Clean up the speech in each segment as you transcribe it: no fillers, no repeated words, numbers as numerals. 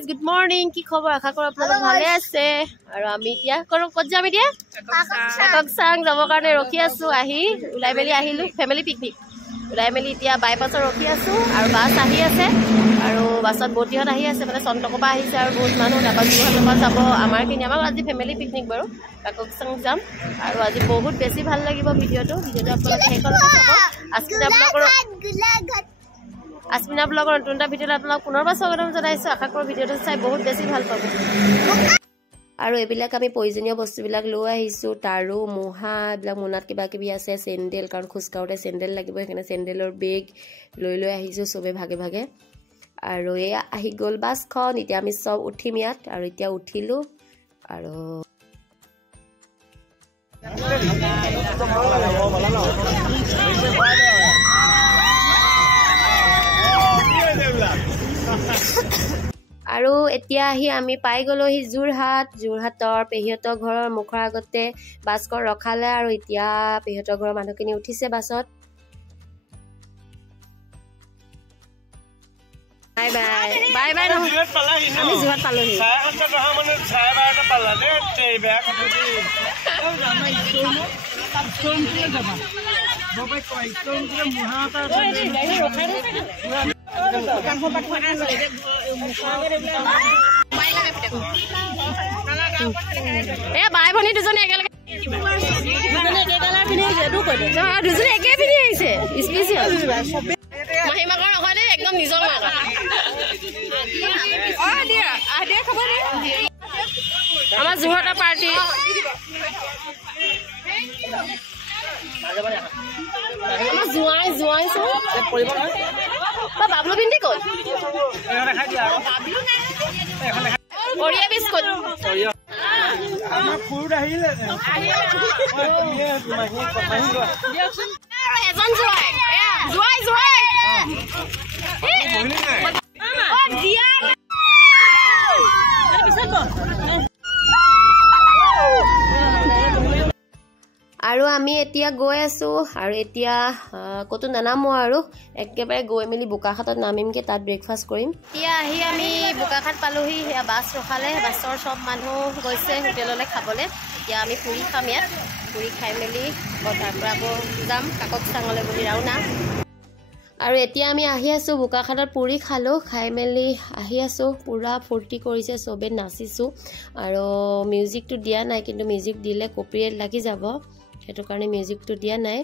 guys, good morning. কি খবৰ আশা কৰো আপোনালোক ভালে আছে আৰু আমি এতিয়া ক'ত যাম এতিয়া কাককচাং যাবৰ কাৰণে ৰখি আছো আহি উলাই মেলি আহিলো ফ্যামিলি পিকনিক উলাই মেলি এতিয়া বাইপাছৰ ৰখি আছো আৰু বাছ আহি আছে আৰু বাছত বটিহত আহি আছে মানে চন্তকপা আহিছে আৰু বহুত মানুহ ডাবা জুহাটপা যাব আমাৰ আজি ফ্যামিলি পিকনিক বাৰু কাককচাং যাম আৰু আজি বহুত বেছি ভাল লাগিব ভিডিওটো আপোনালোকে হেকলৈকে চাব Asmina vlogger নতুনটা ভিডিওত আপোনাক পুনৰবাৰ স্বাগতম জনাইছো আশা কৰো ভিডিওটো চাই বহুত বেছি ভাল পাব আৰু এবিলাক আমি প্ৰয়োজনীয় বস্তুবিলাক লৈ আহিছো তাৰু মোহা এবিলাক মোনাত কিবা কিবি আছে চেন্ডেল কাৰণ খুসকাউতে চেন্ডেল লাগিব এখানে চেন্ডেলৰ বেগ লৈ আহিছো সবে ভাগে ভাগে আৰু এয়া আহি গল বাছখন এতিয়া আমি সব উঠিম ইয়াত আৰু এতিয়া উঠিলো আৰু আৰু এতিয়া আহি আমি পাই গলোহি যোৰহাটৰ পেহিয়তৰ ঘৰৰ মুখৰ আগতে বাছখন ৰখালে আৰু এতিয়া পেহিয়তৰ ঘৰৰ মানুহখিনি উঠিছে বাছত বাই বাই বাই বাই আমি যোৰহাট পালোহি এ বাই ভনী দুজনী একেলগে দুজনী একে পিন্ধি আহিছে স্পেচিয়েল মাহিমাকৰ নহয় দেই একদম নিজৰ মাক আমাৰ যোৰহাটৰ পাৰ্টি আমাৰ জোৱাই বাবলু পিন্ধি ক'ত অৰিয়া বিস্কুট এজন জোৱাই আৰু আমি এতিয়া গৈ আছো আৰু এতিয়া কত নানামো আৰু একেবাৰে গৈ মেলি বোকাখাটত নামিমকে তাত ব্ৰেকফাষ্ট কৰিম এতিয়া আহি আমি বোকাখাট পালোহি বাছ ৰখালে বাছৰ সব মানুহ গৈছে হোটেললৈ খাবলৈ এতিয়া আমি পুৰি খাম ইয়াত পুৰি খাই মেলি তাৰ পৰা আকৌ যাম কাককচাঙলৈ বুলি ৰাওনা আৰু এতিয়া আমি আহি আছো বোকাখাটত পুৰি খালো খাই মেলি আহি আছো পুৰা ফূৰ্তি কৰিছে সবে নাচিছো আৰু মিউজিকটো দিয়া নাই কিন্তু মিউজিক দিলে কপিৰাইট লাগি যাব সেইটো কাৰণে মিউজিকটো দিয়া নাই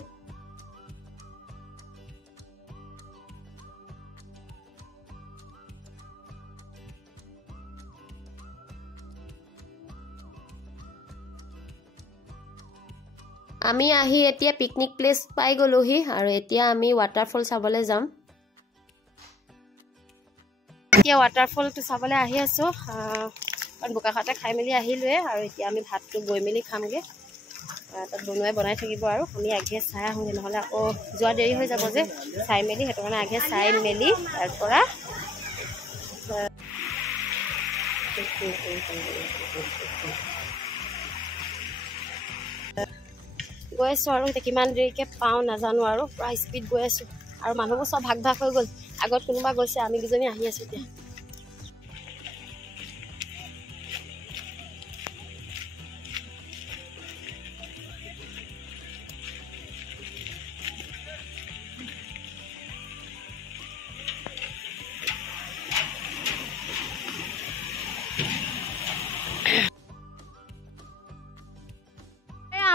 আমি আহি এতিয়া পিকনিক প্লেস পাই গলোহি আৰু এতিয়া আমি ওয়াটাৰফল চাবলৈ যাম এতিয়া ওয়াটাৰফলটো চাবলৈ আহি আছো কাৰণ বোকাখাটে খাই মেলি আহিলোৱে আৰু এতিয়া আমি ভাতটো গৈ মেলি খামগে তাত বনাই থাকিব আৰু আমি আগে চাই আহোঁগে নহলে আকৌ যোৱা দেৰি হৈ যাব যে চাই মেলি সেইটো কাৰণে আগে চাই মেলি তাৰ পৰা গৈ আছো আৰু এতিয়া কিমান দেৰিকে পাওঁ নাজানো আৰু পুৰা স্পীড গৈ আছো আৰু মানুহবোৰ সব ভাগ হৈ গ'ল আগত কোনোবা গৈছে আমি দুজনী আহি আছো এতিয়া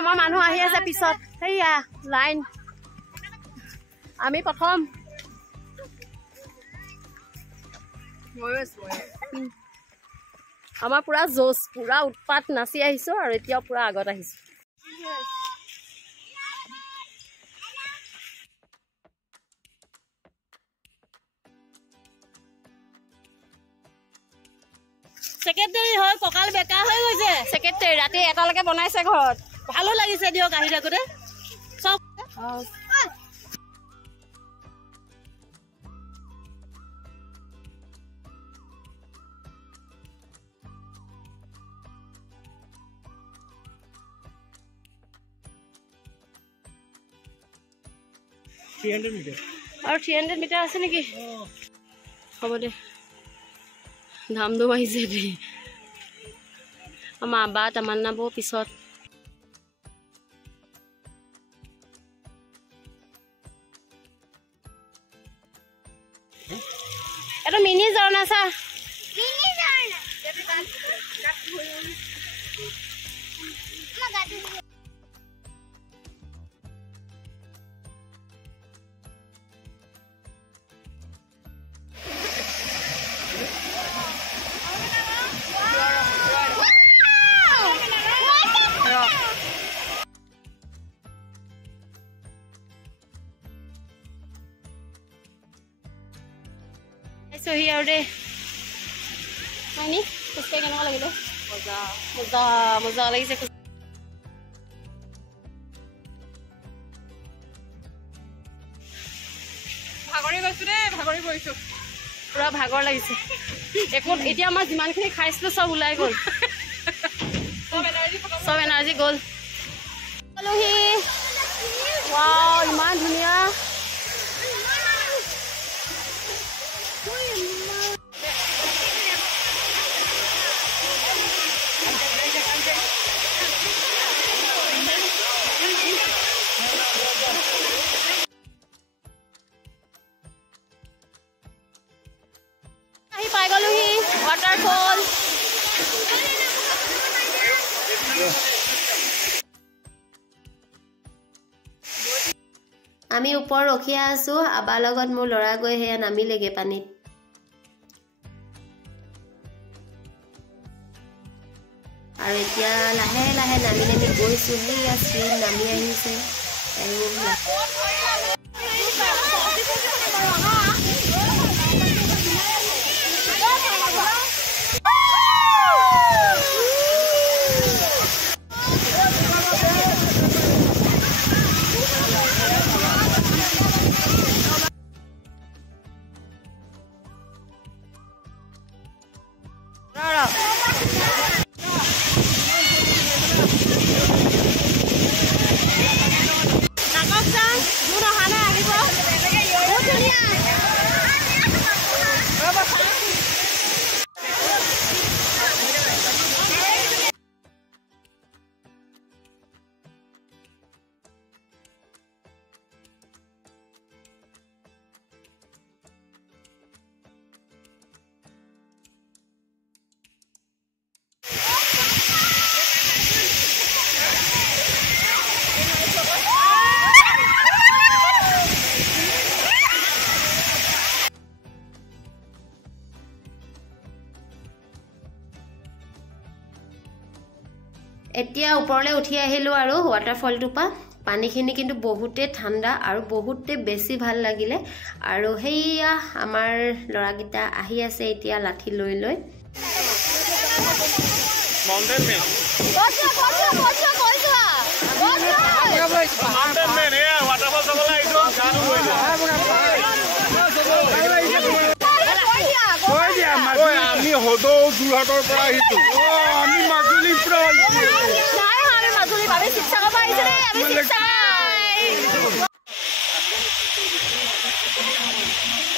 আমাৰ মানুহ আহি আছে পিছত হেয়া লাইন আমি প্ৰথম আমাৰ পুৰা জোশ পুৰা উৎপাত নাচি আহিছো আৰু এতিয়া পুৰা আগত আহিছো সেক্ৰেটাৰী হয় ককাল বেকা হৈ গৈছে সেক্ৰেটাৰী ৰাতি এটালৈকে বনাইছে ঘৰত ভালো লাগিছে দিয়ক আহি থাকোতে সব 300 মিটাৰ আৰু 300 মিটাৰ আছে নেকি হ'ব দে ধাম ধুম আহিছে দেই আমাৰ আবা তামান্না বৌ পিছত এটা মিনি ঝৰ্ণা চা সহি আৰু দে নানি খোজকাঢ়ি কেনেকুৱা লাগিলে মজা মজা মজা লাগিছে ভাগৰি গৈছো দেই ভাগৰি পৰিছো পুৰা ভাগৰ লাগিছে একো এতিয়া আমাৰ যিমানখিনি খাইছিলো চব ওলাই গ'ল চব এনাৰ্জি গ'ল পালোহি ৱাও ইমান ধুনীয়া পাই গলোহি ৱাটাৰফল আমি ওপৰ ৰখিয়া আছো আবাৰ লগত মোৰ ল'ৰা গৈ হেয়া নামিলেগে পানীত আৰু এতিয়া লাহে লাহে নামি নামি গৈছো হেয়া শ্ৰীম নামি আহিছে এতিয়া ওপৰলৈ উঠি আহিলো আৰু ৱাটাৰফলটো পা পানীখিনি কিন্তু বহুতে ঠাণ্ডা আৰু বহুতে বেছি ভাল লাগিলে আৰু হেয়া আমাৰ লৰাগিটা আহি আছে এতিয়া লাঠি লৈ লৈ মাউন্টেন মেন মাউন্টেন মেন এ ৱাটাৰফল চাবলৈ আইছো গানো গৈছে আমি হদৌ দুহাটৰ পৰা আহিছো আমি মাজুলীৰ পৰা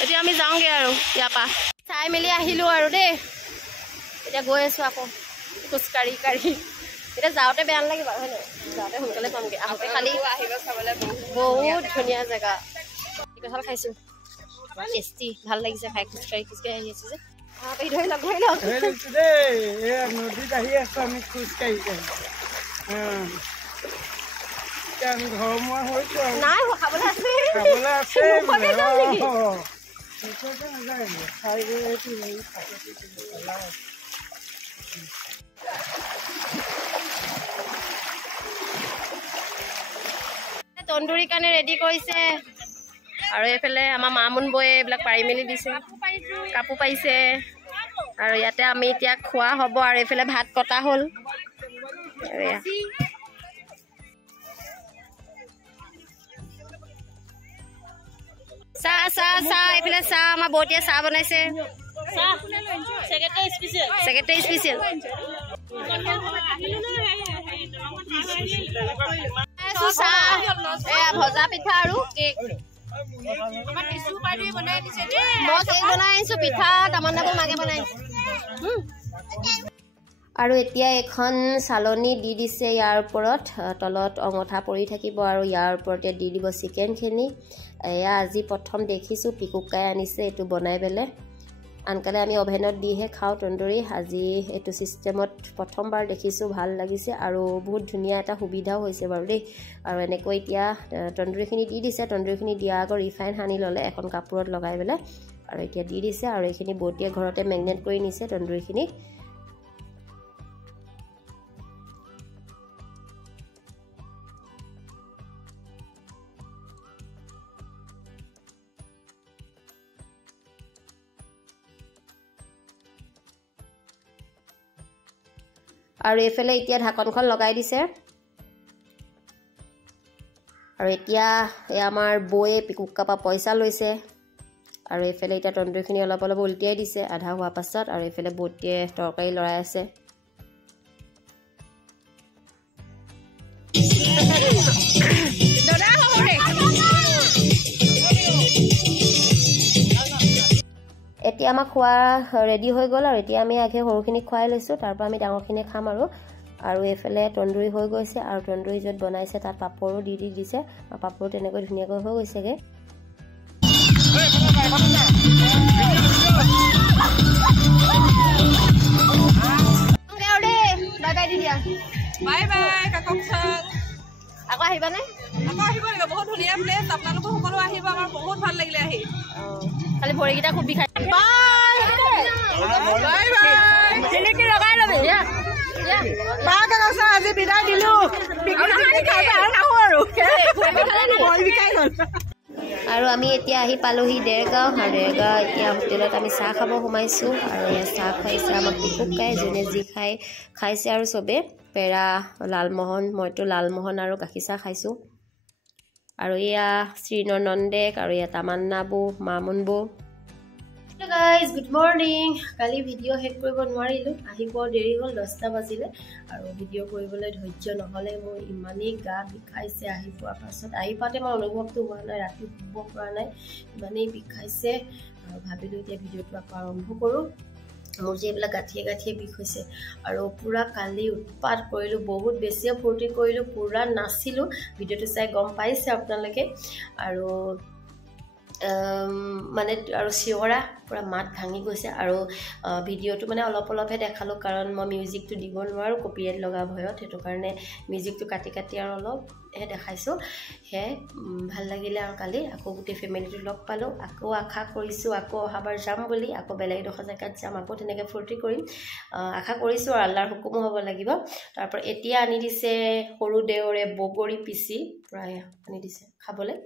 এতিয়া আমি যাওঁগে আৰু ইয়াৰ পৰা চাই মেলি আহিলো আৰু দেই এতিয়া গৈ আছো আকৌ খোজকাঢ়ি কাঢ়ি এতিয়া যাওঁতে বেয়া নালাগিব হয় নাই যাওঁতে সোনকালে পামগে আহোঁতে খালি আহিব চাবলৈ বহুত ধুনীয়া জেগা কঁঠাল খাইছো টেষ্টি ভাল লাগিছে খাই খোজকাঢ়ি খোজকাঢ়ি আহি আছো যে নদীত আহি আছো আমি খোজকাঢ়ি আমি ঘৰমুৱা হৈছো নাই খাবলৈ আছে তন্দুৰী কাৰণে ৰেডি কৰিছে আৰু এইফালে আমাৰ মামুন বয়ে এইবিলাক পাৰি মেলি দিছে কাপোৰ পাইছে আৰু ইয়াতে আমি এতিয়া খোৱা হ'ব আৰু এইফালে ভাত কটা হ'ল চাহ চাহ চাহ এইফালে চাহ আমাৰ বৌটিয়ে চাহ বনাইছে চেক্ৰেটাৰী স্পেচিয়েল ভজা পিঠা আৰু কেক মই কেক বনাই আনিছো পিঠা তামান্না বৌ মাকে বনাইছে আৰু এতিয়া এখন চালনী দি দিছে ইয়াৰ ওপৰত তলত অঙঠা পৰি থাকিব আৰু ইয়াৰ ওপৰতে দি দিব চিকেনখিনি এয়া আজি প্ৰথম দেখিছোঁ পিকুকাই আনিছে এইটো বনাই পেলাই আনকালে আমি অভেনত দিহে খাওঁ তন্দুৰী আজি এইটো চিষ্টেমত প্ৰথমবাৰ দেখিছোঁ ভাল লাগিছে আৰু বহুত ধুনীয়া এটা সুবিধাও হৈছে বাৰু দেই আৰু এনেকৈ এতিয়া তন্দুৰীখিনি দি দিছে তন্দুৰীখিনি দিয়া আগত ৰিফাইন সানি ল'লে এখন কাপোৰত লগাই পেলাই আৰু এতিয়া দি দিছে আৰু এইখিনি বটিয়ে ঘৰতে মেগনেট কৰি নিছে তন্দুৰীখিনি আৰু এফালে এতিয়া ঢাকনখন লগাই দিছে আৰু এতিয়া আমাৰ বয়ে পিকুকাৰ পৰা পইচা লৈছে আৰু এফালে এতিয়া তন্দুৰীখিনি অলপ অলপ উল্টিয়াই দিছে আধা হোৱাৰ পাছত আৰু এফালে বটিয়ে তৰকাৰী লৰাই আছে এতিয়া আমাৰ খোৱা ৰেডি হৈ গ'ল আৰু এতিয়া আমি আগে সৰুখিনিক খুৱাই লৈছোঁ তাৰ পৰা আমি ডাঙৰখিনিয়ে খাম আৰু এইফালে তন্দুৰী হৈ গৈছে আৰু তন্দুৰী য'ত বনাইছে তাত পাপৰো দি দিছে আৰু পাপৰো তেনেকৈ ধুনীয়াকৈ হৈ গৈছেগৈ বাই বাই কাকক আকৌ আহিবানে আকৌ আহিব লাগিব বহুত ধুনীয়া প্লেচ আপোনালোকো সকলো আহিব আমাৰ বহুত ভাল লাগিলে আহি খালি ভৰিকেইটা খুব বিষাই বাই বাই জিলিকি লগাই ল'বি বা কাকক আজি বিদায় দিলোঁ আৰু আমি এতিয়া আহি পালোহি দেৰগাঁও আৰু দেৰগাঁও এতিয়া হোটেলত আমি চাহ খাব সোমাইছোঁ আৰু ইয়াত চাহ খুৱাইছে আমাক পিকুকাই যোনে যি খাইছে আৰু চবেই পেৰা লালমোহন মইতো লালমোহন আৰু গাখীৰ চাহ খাইছোঁ আৰু এয়া শ্ৰীনৰ নন্দেক আৰু এয়া তামান্না বৌ মামুন বৌ গাইজ গুড মৰ্ণিং কালি ভিডিঅ' শেষ কৰিব নোৱাৰিলোঁ আহিব দেৰি হ'ল 10টা বাজিলে আৰু ভিডিঅ' কৰিবলৈ ধৈৰ্য নহ'লে মোৰ ইমানেই গা বিষাইছে আহি পোৱাৰ পাছত আহি পাওঁতে মই অনুভৱটো হোৱা নাই ৰাতি শুব পৰা নাই ইমানেই বিষাইছে আৰু ভাবিলোঁ এতিয়া ভিডিঅ'টো আকৌ আৰম্ভ কৰোঁ মোৰ যে এইবিলাক গাঁঠিয়ে বিষ হৈছে আৰু পুৰা কালি উৎপাত কৰিলোঁ বহুত বেছিয়ে ফূৰ্তি কৰিলোঁ পুৰা নাচিলোঁ ভিডিঅ'টো চাই গম পাইছে আপোনালোকে আৰু মানে আৰু চিঞৰা পুৰা মাত ভাঙি গৈছে আৰু ভিডিঅ'টো মানে অলপহে দেখালোঁ কাৰণ মই মিউজিকটো দিব নোৱাৰোঁ কপিৰাইট লগা ভয়ত সেইটো কাৰণে মিউজিকটো কাটি আৰু অলপহে দেখাইছোঁ সেয়াই ভাল লাগিলে আৰু কালি আকৌ গোটেই ফেমিলিটো লগ পালোঁ আকৌ আশা কৰিছোঁ আকৌ অহাবাৰ যাম বুলি আকৌ বেলেগ এডোখৰ জেগাত যাম আকৌ তেনেকৈ ফূৰ্তি কৰিম আশা কৰিছোঁ আৰু আল্লাৰ হুকুমো হ'ব লাগিব তাৰপৰা এতিয়া আনি দিছে সৰু দেওৰে বগৰী পিচি প্ৰায় আনি দিছে খাবলৈ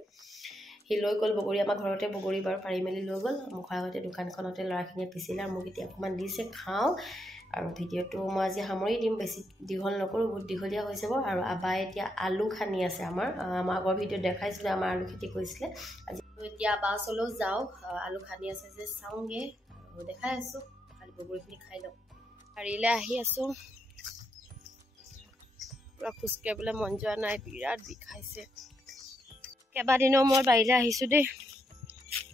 সি লৈ গ'ল বগৰী আমাৰ ঘৰতে বগৰী বাৰু পাৰি মেলি লৈ গ'ল মুখৰ আগতে দোকানখনতে ল'ৰাখিনিয়ে পিচিলে আৰু মোক এতিয়া অকণমান দিছে খাওঁ আৰু ভিডিঅ'টো মই আজি সামৰি দিম বেছি দীঘল নকৰোঁ বহুত দীঘলীয়া হৈ যাব আৰু আবাই এতিয়া আলু খানি আছে আমাৰ আগৰ ভিডিঅ'ত দেখাইছিলোঁ আমাৰ আলু খেতি কৰিছিলে আজি এতিয়া আবা ওচৰলৈও যাওঁ আলু খানি আছে যে চাওঁগৈ আৰু দেখাই আছোঁ খালি বগৰীখিনি খাই লওঁ বাৰীলৈ আহি আছোঁ পুৰা খোজকাঢ়িবলৈ মন যোৱা নাই বিৰাট বিষাইছে কেইবাদিনৰ মই বাৰীলৈ আহিছোঁ দেই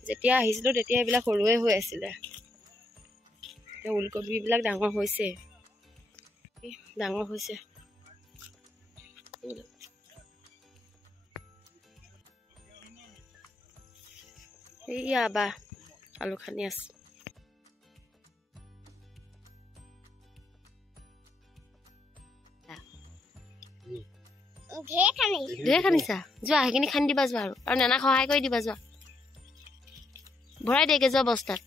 যেতিয়া আহিছিলোঁ তেতিয়া এইবিলাক সৰুৱে হৈ আছিলে এতিয়া ওলকবিবিলাক ডাঙৰ হৈছে এইয়া বা আলু খানি আছে ঢেৰ খানিছা যোৱা সেইখিনি খানি দিবা যোৱা আৰু নানাক সহায় কৰি দিবা যোৱা ভৰাই দেগে যোৱা বস্তাত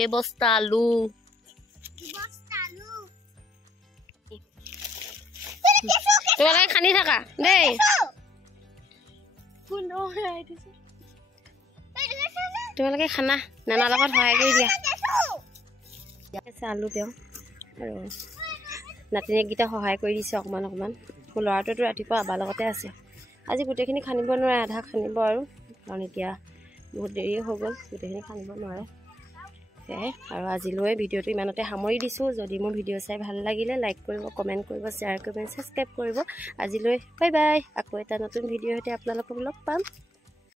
এই বস্তা আলু তোমালোকে খানি থাকা দেই তোমালোকে খানা নানাৰ লগত সহায় কৰি দিয়া আলু দিওঁ আৰু নাতিনীয়েককেইটা সহায় কৰি দিছে অকণমান মোৰ ল'ৰাটোতো ৰাতিপুৱা আবাৰ লগতে আছে আজি গোটেইখিনি খানিব নোৱাৰে আধা খানিব আৰু কাৰণ এতিয়া বহুত দেৰি হৈ গ'ল গোটেইখিনি খানিব নোৱাৰে সেয়াই আৰু আজিলৈ ভিডিঅ'টো ইমানতে সামৰি দিছোঁ যদি মোৰ ভিডিঅ' চাই ভাল লাগিলে লাইক কৰিব কমেণ্ট কৰিব শ্বেয়াৰ কৰিব ছাবস্ক্ৰাইব কৰিব আজিলৈ বাই বাই আকৌ এটা নতুন ভিডিঅ'ৰ সৈতে আপোনালোকক লগ পাম